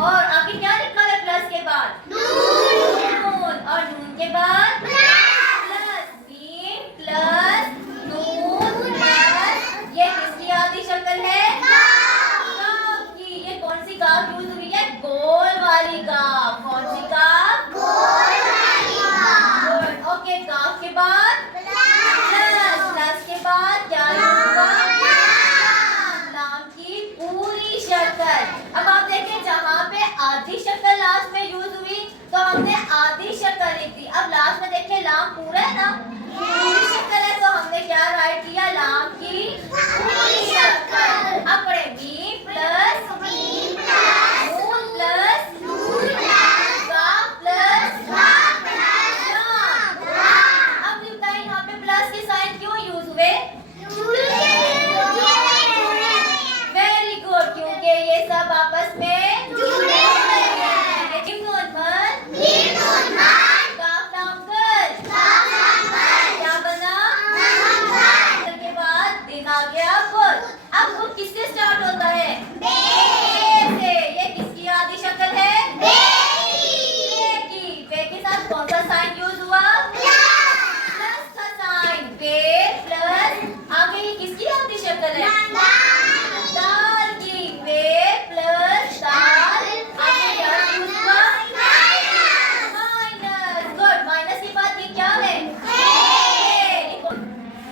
और आगे क्या लिखा है प्लस के बाद? नून। और नून के बाद प्लस। मीम प्लस नून प्लस, ये किसकी आधी शक्ल है? काफ की। ये कौन सी काफ यूज हुई है? गोल वाली काफ। कौन सी काफ? गोल वाली काफ। ओके, काफ के बाद प्लस। प्लस के बाद क्या हुआ? लाम की पूरी शक्ल। अब आप देखें जहाँ पे आधी शक्ल लास्ट में यूज हुई तो हमने आधी शक्ल लिख दी। अब लास्ट में देखिए लाम पूरा है ना, पूरी शक्ल है, तो हमने क्या राइट किया? लाम की पूरी शक्ल। अब पढ़े मीम प्लस नून प्लस काफ प्लस लाम। अब ये बताइए यहाँ पे प्लस के साइन क्यों यूज हुए? वेरी गुड, क्योंकि ये सब आपस में जुड़े हुए हैं। जिम नून पर काफ लाम कर क्या बना? के बाद दिन आ गया गुड। अब गुड किससे स्टार्ट होता है? बे से। ये किसकी आधी शक्ल है? बे की। बे के साथ कौन सा साइन यूज हुआ? प्लस का साइन। बे प्लस, आगे ये किसकी आधी शक्ल है? दाल की। बे प्लस दाल, आगे क्या यूज हुआ? माइनस। गुड। माइनस के बाद ये क्या है?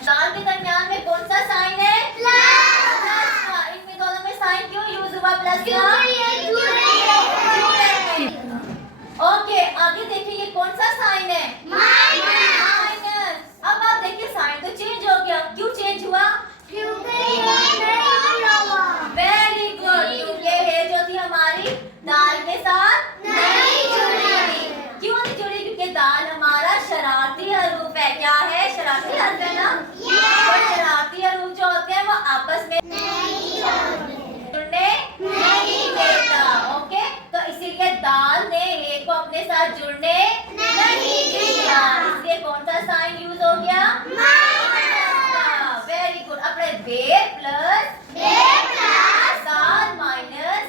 दाल के दरमियान में कौन सा साइन है? प्लस का। इनमें दोनों में साइन क्यों यूज हुआ प्लस का? ओके, आगे देखिए ये कौन सा साइन है? माइनस। अब आप देखिए साइन तो चेंज हो गया। क्यों चेंज हुआ? वेरी गुड, क्योंकि ये जो थी हमारी दाल के साथ नहीं जुड़ी। क्यों नहीं जुड़ी? क्योंकि दाल हमारा शरारती हरूफ है। क्या है? शरारती हर्फ है ना। और शरारती हरूफ जो होते हैं वो आपस में जुड़ने नहीं देता। ओके, तो इसीलिए दाल ने ए को अपने साथ जुड़ने नहीं दिया, इसलिए कौन सा साइन यूज हो गया? Very good. अपने बे प्लस दाल माइनस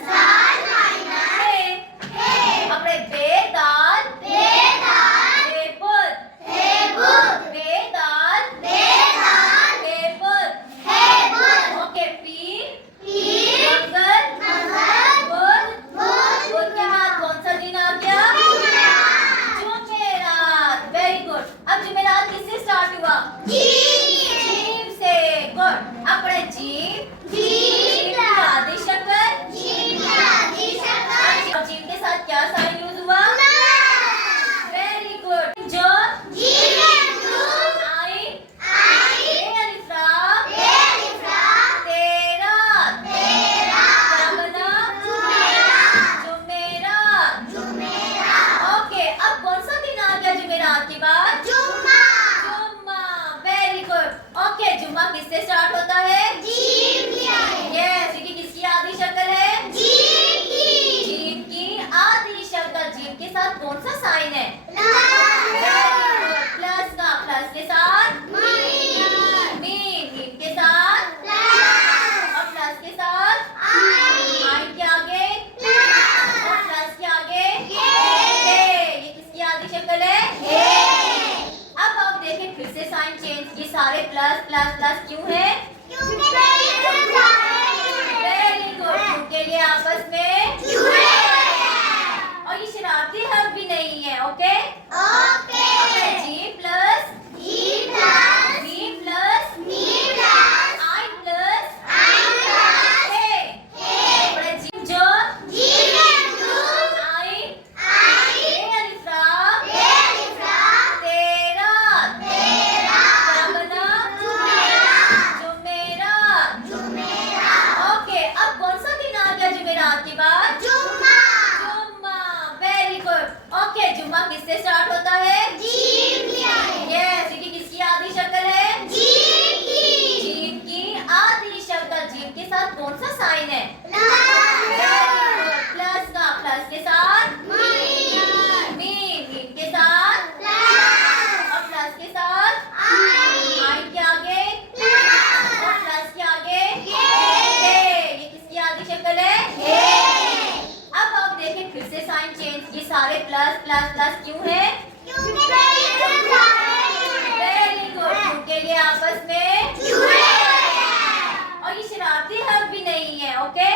अपने बे दाल बेपुत बे दाल बेपुत। ओके, बुध के बाद कौन सा दिन आ गया? जुमेरात। Very good. अब जुमेरात किससे स्टार्ट हुआ? जीम से। गुड। अपने जीम की आधी शक्ल। अब जीम के साथ क्या साइन यूज हुआ? Very good. जो आई तेरा क्या बना? जुमेरात। ओके, अब कौन सा दिन आ गया जुमेरात के बाद? जुम्मा। Very good. ओके, जुम्मा किससे स्टार्ट होता है? यस, ये किसकी आधी शक्ल है? जीम की आधी शक्ल। जीम के साथ कौन सा साइन है? प्लस का। प्लस के साथ मीम के साथ और प्लस के साथ आई के आगे और प्लस के आगे ये किसकी आधी शक्ल है? अब आप देखें फिर से साइन चेंज। ये सारे प्लस प्लस प्लस क्यों है? वेरी गुड, क्योंकि ये आपस में जुड़े हैं और ये शरारती हर्फ भी नहीं है। ओके, जी प्लस बी प्लस आई प्लस ए। जो आई तेरा क्या बना? जुमेरात। ओके, अब कौन सा दिन आ गया जुमेरात के बाद? जुम्मा। Very good. ओके, जुम्मा किससे स्टार्ट होता है? यस, ये किसकी आधी शक्ल है? जीम की आधी शक्ल। जीम के साथ कौन सा साइन है? प्लस का। प्लस के साथ मीम के साथ और प्लस के साथ आई के आगे और प्लस के आगे ये किसकी आधी शक्ल है? अब आप देखें प्लस प्लस प्लस क्यों है? वेरी गुड, क्योंकि ये आपस में जुड़े हैं और ये शरारती हर्फ भी नहीं है. ओके